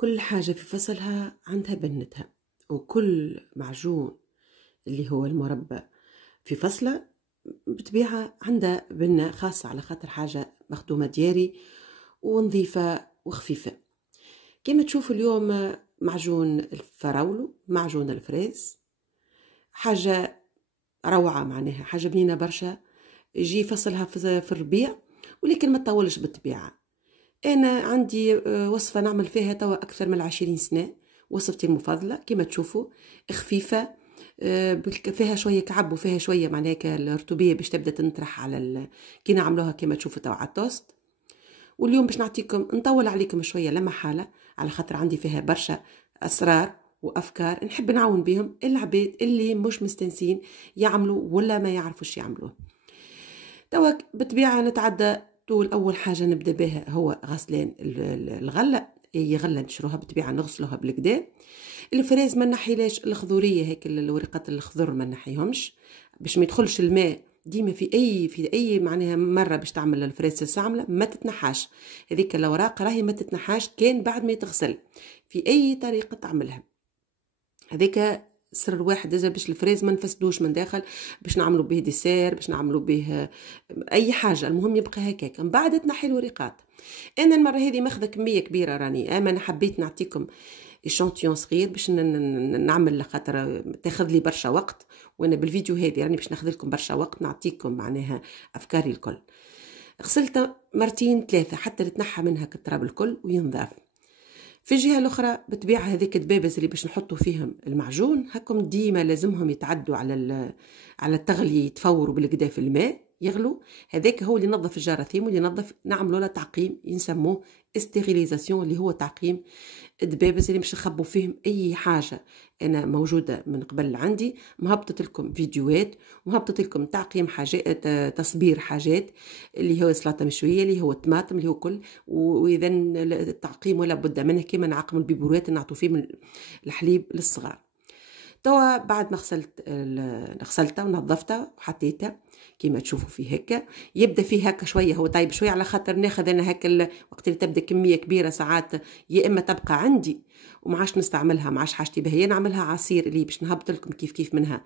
كل حاجة في فصلها عندها بنتها، وكل معجون اللي هو المربى في فصله بطبيعة عندها بنة خاصة، على خاطر حاجة مخدومة دياري ونظيفة وخفيفة. كما تشوفوا اليوم معجون الفراولو، معجون الفريز، حاجة روعة، معناها حاجة بنينة برشا. يجي فصلها في الربيع، ولكن ما تطولش بالطبيعة. أنا عندي وصفة نعمل فيها توا أكثر من 20 سنة، وصفتي المفضلة. كما تشوفوا خفيفة، فيها شوية كعب وفيها شوية معناها الرطوبية باش تبدأ تنطرح على كي نعملوها كما تشوفوا توا على التوست. واليوم باش نعطيكم نطول عليكم شوية لما حالة، على خاطر عندي فيها برشا أسرار وأفكار نحب نعاون بهم العباد اللي مش مستنسين يعملوا ولا ما يعرفوش يعملوه. توا بالطبيعة نتعدى طول. أول حاجة نبدأ بها هو غسلان الغلة. أي غلة نشروها بالطبيعة نغسلوها بالكدا. الفريز ما نحيلاش الخضورية، هيك الورقات الخضر ما نحيهمش باش ما يدخلش الماء. ديما في اي معناها مره باش تعمل الفريز السامله ما تتنحاش، هذيك الاوراق راهي ما تتنحاش كان بعد ما يتغسل في اي طريقه تعملها. هذيك سر واحد إذا باش الفريز ما نفسدوش من داخل، باش نعملوا به ديسير، باش نعملوا به اي حاجه، المهم يبقى هكاك. من بعد تنحي الورقات. انا المره هذه ماخذه كميه كبيره راني، انا حبيت نعطيكم إشانتيون صغير باش نعمل، لخاطر تاخذ لي برشا وقت، وانا بالفيديو هذه راني باش ناخذ لكم برشا وقت نعطيكم معناها افكاري الكل. غسلت مرتين ثلاثه حتى تنحى منها التراب الكل وينضاف. في الجهه الاخرى بالطبيعه هذيك الدبابز اللي باش نحطوا فيهم المعجون هكم ديما لازمهم يتعدوا على التغليه، يتفوروا بالكدا في الماء يغلو. هذاك هو اللي ينظف الجراثيم، واللي ينظف نعملوا له تعقيم يسموه استيريليزاسيون، اللي هو تعقيم الدبابز اللي مش نخبوا فيهم اي حاجه. انا موجوده من قبل عندي، مهبطت لكم فيديوهات ومهبطت لكم تعقيم حاجات، تصبير حاجات اللي هو سلطه مشويه، اللي هو الطماطم، اللي هو كل. واذا التعقيم ولا بد منه كما نعقم البيبورات نعطوا فيه من الحليب للصغار. توا بعد ما غسلتها ونظفتها وحطيتها كما تشوفوا فيه هكا، يبدا فيه هكا شويه هو طيب شويه، على خاطر ناخذ انا هكا وقت اللي تبدا كميه كبيره ساعات يا اما تبقى عندي وما عادش نستعملها، ما عادش حاجتي بها، يا نعملها عصير اللي باش نهبط لكم كيف منها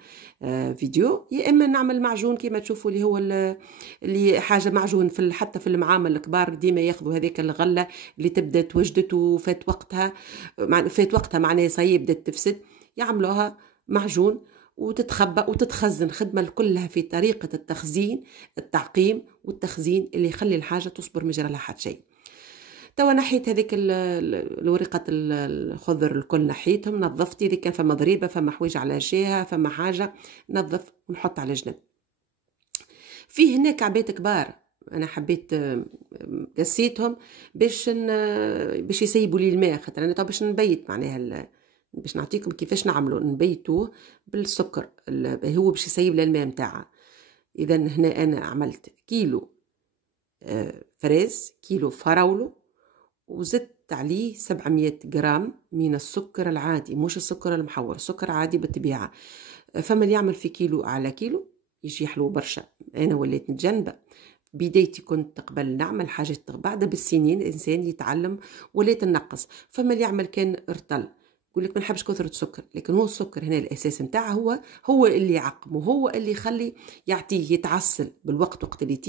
فيديو، يا اما نعمل معجون كما تشوفوا اللي هو اللي حاجه معجون حتى في المعامل الكبار ديما ياخذوا هذيك الغله اللي تبدا توجدت وفات وقتها معناها صاي بدات تفسد، يعملوها معجون وتتخبى وتتخزن. خدمة كلها في طريقة التخزين، التعقيم والتخزين اللي يخلي الحاجة تصبر مجرى لها حد شيء. توا نحيت هذيك الورقة الخضر الكل، نحيتهم نظفتي. إذا كان فما ضريبة، فما حويج على جهة، فما حاجة نظف ونحط على جنب. في هناك عباد كبار أنا حبيت قسيتهم باش يسيبوا لي الماء، خاطر أنا باش نبيت معناها باش نعطيكم كيفاش نعملوا. نبيتوه بالسكر، هو باش يسيب للماء متاعها. اذا هنا انا عملت كيلو فريز، كيلو فراولو، وزدت عليه 700 جرام من السكر العادي، مش السكر المحور، سكر عادي بالطبيعه. فما اللي يعمل في كيلو على كيلو يجي حلو برشا. انا وليت نتجنبه، بدايتي كنت قبل نعمل حاجات، بعد بالسنين الانسان يتعلم وليت ننقص. فما اللي يعمل كان ارتل، يقول لك ما نحبش كثرة السكر، لكن هو السكر هنا الأساس متاعه هو اللي يعقم، وهو اللي يخلي يعطيه يتعسل بالوقت. وقت اللي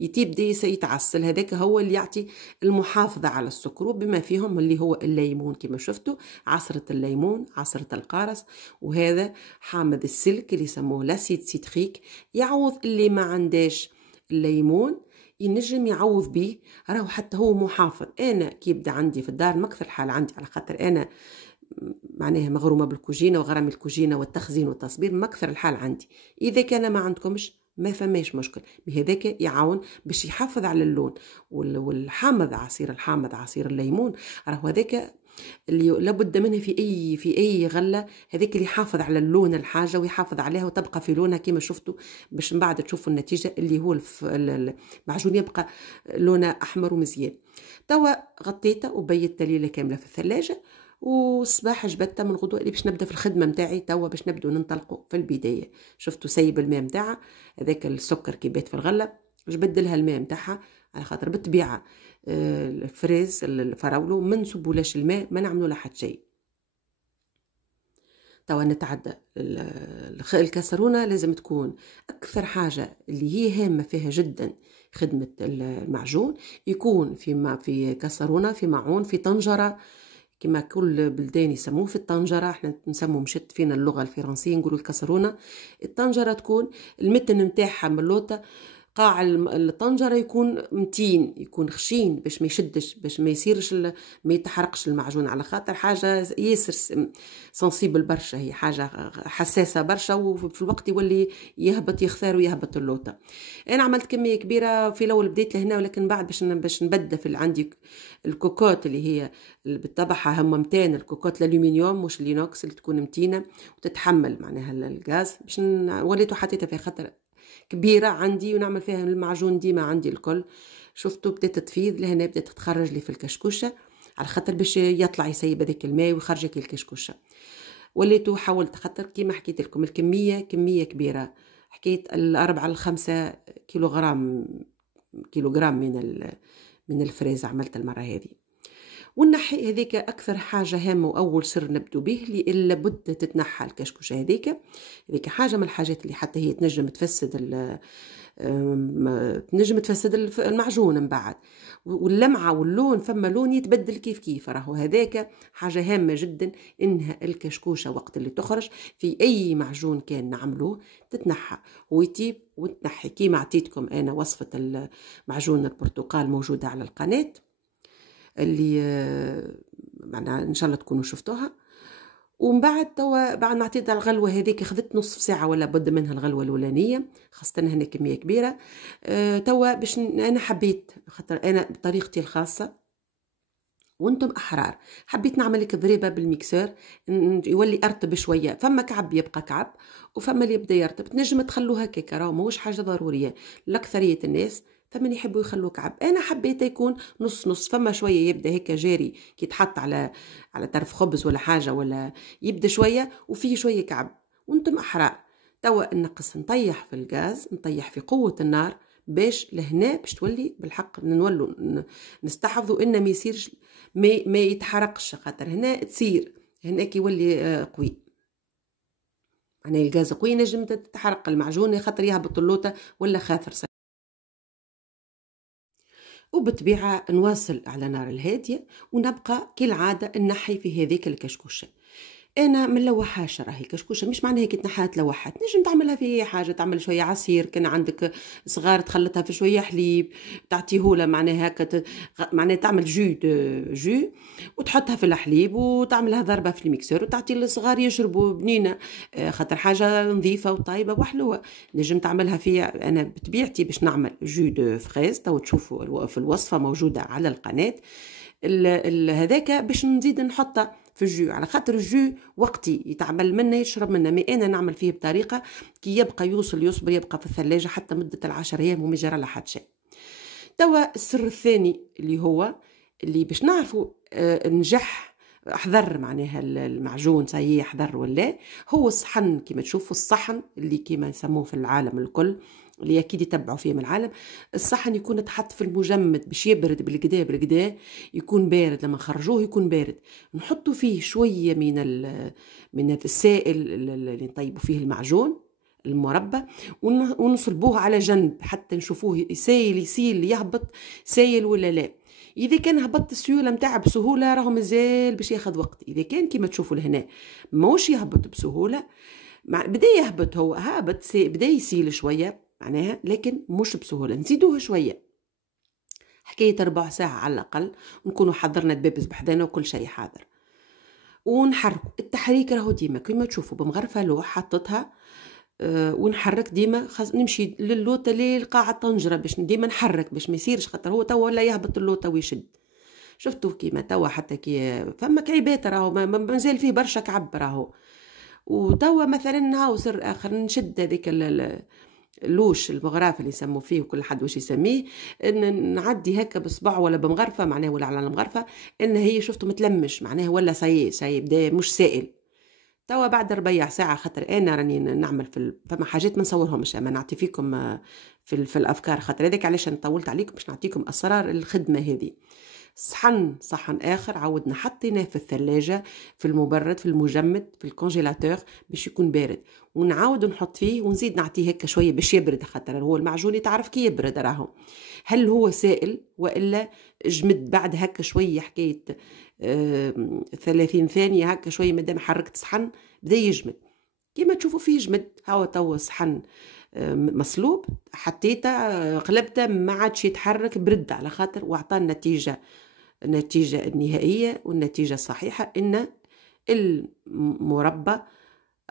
يتيب ديسا يتعسل، هذاك هو اللي يعطي المحافظة على السكر. وبما فيهم اللي هو الليمون كما شفتوا، عصرة الليمون، عصرة القارص، وهذا حامض السلك اللي يسموه لاسيد سيتريك، يعوض اللي ما عنداش الليمون ينجم يعوض به. راهو حتى هو محافظ. انا كي يبدا عندي في الدار مكثر الحال عندي، على خاطر انا معناها مغرومه بالكوجينه وغرام الكوجينه والتخزين والتصبير، ما اكثر الحال عندي. اذا كان ما عندكمش ما فماش مشكل، بهذاك يعاون باش يحافظ على اللون. والحامض، عصير الحامض، عصير الليمون، راهو هذاك اللي لابد منه في اي غله، هذاك اللي يحافظ على اللون الحاجه ويحافظ عليها وتبقى في لونها كما شفتوا، باش من بعد تشوفوا النتيجه اللي هو المعجون يبقى لونه احمر ومزيان. توا غطيته وبيت ليله كامله في الثلاجه، والصباح جبدتها من غدوه اللي باش نبدا في الخدمه نتاعي. توا باش نبداو ننطلقوا في البدايه. شفتوا سيب الماء نتاعها، هذاك السكر كي بات في الغله جبد لها الماء نتاعها، على خاطر بالطبيعه الفريز الفراولو، ما نصبولاش الماء، ما نعملوا لها حتى شيء. توا نتعدى الكسرونة لازم تكون أكثر حاجة اللي هي هامة فيها جدا خدمة المعجون، يكون في كسرونة، في معون، في طنجرة كما كل بلدان يسموه في الطنجرة، احنا نسموه مشت فينا اللغة الفرنسية نقولوا الكسرونة. الطنجرة تكون المتن متاعها من اللوطة، قاع الطنجرة يكون متين، يكون خشين باش ما يشدش، باش ما يصيرش ما يتحرقش المعجون، على خاطر حاجة ياسر سنسيبل برشا، هي حاجة حساسة برشا، وفي الوقت يولي يهبط يخثار ويهبط اللوطة. انا عملت كمية كبيرة في الاول، بديت لهنا، ولكن بعد باش نبدل عندي الكوكوت اللي هي بالطبعها هم متان، الكوكوت الالومنيوم مش الينوكس اللي تكون متينة وتتحمل معناها الغاز، باش وليتو حطيتها في خطر كبيرة عندي ونعمل فيها المعجون ديما عندي الكل. شفتوا بدأت تفيض لهنا، بدأت تتخرج لي في الكشكوشة، على خاطر باش يطلع يسيب هذاك الماء ويخرجك الكشكوشة. وليتو حاولت خاطر كيما حكيت لكم الكمية كمية كبيرة، حكيت 4 ل 5 كيلوغرام من الفريز عملت المرة هذه. والنحي هذيك أكثر حاجة هامة وأول سر نبدو به، اللي لابد تتنحى الكشكوشة هذيك حاجة من الحاجات اللي حتى هي تنجم تفسد المعجون من بعد، واللمعة واللون، فما لون يتبدل كيف كيف، راهو هذاك حاجة هامة جدا إنها الكشكوشة وقت اللي تخرج في أي معجون كان نعملوه تتنحى ويطيب وتنحي. كيما عطيتكم أنا وصفة المعجون البرتقال موجودة على القناة، اللي معناها ان شاء الله تكونوا شفتوها. ومن بعد توا بعد ما عطيت الغلوه هذيك خذت نصف ساعه ولا بد منها الغلوه الاولانيه، خاصه هنا كميه كبيره. توا باش انا حبيت خاطر انا بطريقتي الخاصه وانتم احرار، حبيت نعمل لك ضريبه بالميكسور يولي ارطب شويه، فما كعب يبقى كعب وفما اللي يبدا يرطب، تنجم تخلوها هكاك، راهو ماهوش حاجه ضروريه لاكثريه الناس، فمن يحبوا يخلوه كعب. انا حبيت يكون نص نص، فما شويه يبدا هيك جاري كي تحط على طرف خبز ولا حاجه، ولا يبدا شويه وفيه شويه كعب، وانتم احرار. توا نقص نطيح في الغاز، نطيح في قوه النار باش لهنا باش تولي بالحق نولوا نستحفظوا ان ما يصيرش ما يتحرقش، خاطر هنا تصير هنا كي يولي قوي، يعني الغاز قوي نجم تتحرق المعجون خاطر يهبط اللوطه ولا خاطر. وبالطبيعة نواصل على نار الهادية ونبقى كالعادة نحي في هذيك الكشكوشة. انا من لوحاش، راهي الكشكوشه مش معناها كي تنحات لوحات، نجم تعملها في حاجه، تعمل شويه عصير، كان عندك صغار تخلطها في شويه حليب تعطيهوله معناها هكا معناها تعمل جو وتحطها في الحليب وتعملها ضربه في الميكسور وتعطي للصغار يشربوا بنينه، خاطر حاجه نظيفه وطيبه وحلوه. نجم تعملها في، انا بطبيعتي باش نعمل جو دو فريز، تو تشوفوا في الوصفه موجوده على القناه هذاك، باش نزيد نحطها في الجو، على خاطر الجو وقتي يتعمل منه يشرب منه، مي انا نعمل فيه بطريقه كي يبقى يصبر يبقى في الثلاجه حتى مده 10 ايام وما يجرى له حتى شيء. توا السر الثاني اللي هو اللي باش نعرفوا نجح احضر معناها المعجون صحيح احضر ولا، هو الصحن كما تشوفوا، الصحن اللي كما يسموه في العالم الكل اللي اكيد يتبعوا فيه من العالم، الصحن يكون تحط في المجمد باش يبرد بالكدا يكون بارد، لما نخرجوه يكون بارد، نحطوا فيه شويه من السائل اللي نطيبوا فيه المعجون المربى، ونصلبوه على جنب حتى نشوفوه يسيل يهبط سايل ولا لا. اذا كان هبط السيوله متاعه بسهوله راهو مازال باش ياخذ وقت، اذا كان كما تشوفوا لهنا ماهوش يهبط بسهوله، بدا يهبط، هو هابط بدا يسيل شويه معناها لكن مش بسهوله، نزيدوه شويه حكايه ربع ساعه على الاقل، ونكونوا حضرنا الدبابز بحذانا وكل شيء حاضر، ونحرك. التحريك راهو ديما كما تشوفوا بمغرفه لوح حطتها ونحرك ديما، نمشي للوطه للقاع الطنجره باش ديما نحرك باش ما يصيرش، خاطر هو توا ولا يهبط اللوطه ويشد. شفتوا كيما توا حتى كي فما كعيبات راهو مازال فيه برشا كعب راهو. وتوا مثلا هاو سر اخر، نشد هذيك اللوش المغراف اللي يسموا فيه وكل حد واش يسميه، نعدي هكا بصبع ولا بمغرفه معناها ولا على المغرفه، ان هي شفتوا متلمش معناها ولا ساي بدا مش سائل. توا بعد ربيع ساعة، خاطر أنا راني نعمل فما حاجات ما نصورهمش، أما نعطي فيكم في الأفكار، خاطر هذاك علاش أنا طولت عليكم باش نعطيكم أسرار الخدمة هذه. صحن آخر عاودنا حطيناه في الثلاجة، في المبرد، في المجمد، في الكونجيلاتور باش يكون بارد، ونعاود نحط فيه ونزيد نعطيه هكا شوية باش يبرد، خاطر هو المعجون تعرف كي يبرد راهو. هل هو سائل وإلا جمد بعد هكا شوية، حكاية 30 ثانية هكا شوية، مادام حركت صحن بدا يجمد كيما تشوفوا فيه جمد. هاو توا صحن مصلوب، حطيته قلبته ما عادش يتحرك، برد على خاطر وعطى النتيجة النهائية والنتيجة الصحيحة إن المربى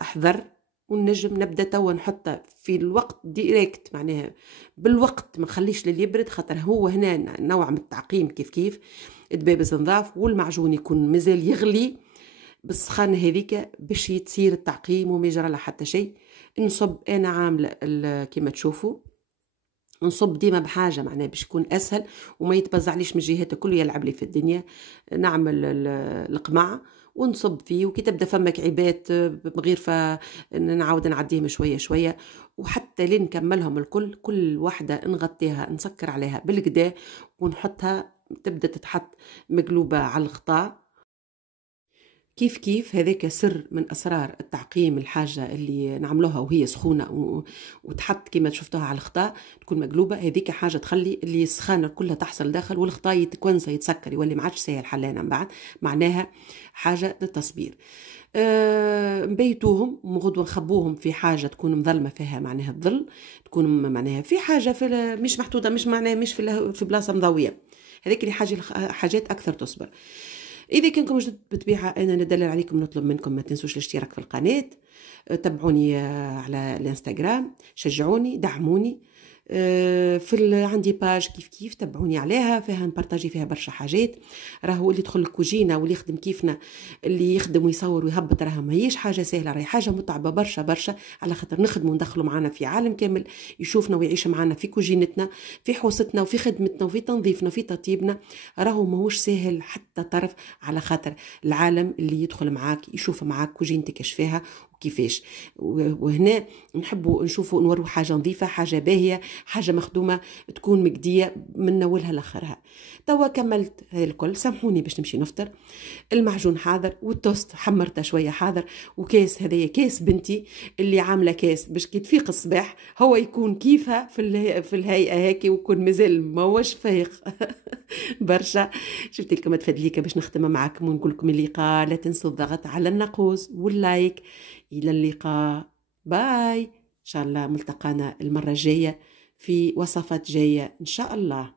أحضر، ونجم نبدا توا نحطه في الوقت ديريكت، معناها بالوقت، ما نخليش لليبرد، خاطر هو هنا نوع من التعقيم كيف الدبابز نضاف والمعجون يكون مازال يغلي بالسخانة هذيك باش يتصير التعقيم وما يجرى له حتى شيء. نصب أنا عاملة كيما تشوفوا، نصب ديما بحاجة معناها باش يكون أسهل وما يتبزعليش من جهته، كله يلعب لي في الدنيا. نعمل القمع ونصب فيه، وكي تبدا فمك عبات بغير نعاود نعديهم شوية شوية، وحتى لين نكملهم الكل، كل واحدة نغطيها نسكر عليها بالقدا ونحطها تبدا تتحط مقلوبة على الغطاء. كيف هذاك سر من أسرار التعقيم، الحاجة اللي نعملوها وهي سخونة وتحط كما شفتوها على الخطاء تكون مقلوبة، هذيك حاجة تخلي اللي السخانة كلها تحصل داخل، والخطاء يتكونس يتسكر يولي ما عادش سهل حلانا من بعد، معناها حاجة للتصبير. نبيتوهم وغدوة نخبوهم في حاجة تكون مظلمة فيها، معناها الظل تكون معناها في حاجة مش محطوطة، مش معناها مش في بلاصة مضوية، هذيك اللي حاجات أكثر تصبر. إذا كنتم جدد بالطبيعة أنا ندلل عليكم، نطلب منكم ما تنسوش الاشتراك في القناة، تابعوني على الانستغرام، شجعوني دعموني. عندي باج كيف تابعوني عليها، فيها نبارطاجي فيها برشا حاجات. راهو اللي يدخل الكوجينه واللي يخدم كيفنا، اللي يخدم ويصور ويهبط، راهو ماهيش حاجه سهله، راهي حاجه متعبه برشا، على خاطر نخدموا وندخلوا معنا في عالم كامل يشوفنا ويعيش معنا في كوجينتنا، في حوستنا وفي خدمتنا وفي تنظيفنا وفي تطيبنا. راهو ماهوش سهل حتى طرف، على خاطر العالم اللي يدخل معاك يشوف معاك كوجينتك اش فيها وكيفاش. وهنا نحبوا نشوفوا نوروا حاجه نظيفه، حاجه باهيه، حاجه مخدومه تكون مقديه من اولها لاخرها. توا كملت هذا الكل، سامحوني باش نمشي نفطر. المعجون حاضر والتوست حمرته شويه حاضر، وكاس هذايا كاس بنتي اللي عامله كاس باش كي تفيق الصباح هو يكون كيفها في الهيئه هيك، ويكون مازال ما هوش فايق برشا. شفت لكم تفدليكه باش نختم معاكم ونقول لكم اللقاء، لا تنسوا الضغط على الناقوس واللايك. الى اللقاء، باي. ان شاء الله ملتقانا المره الجايه في وصفات جايه ان شاء الله.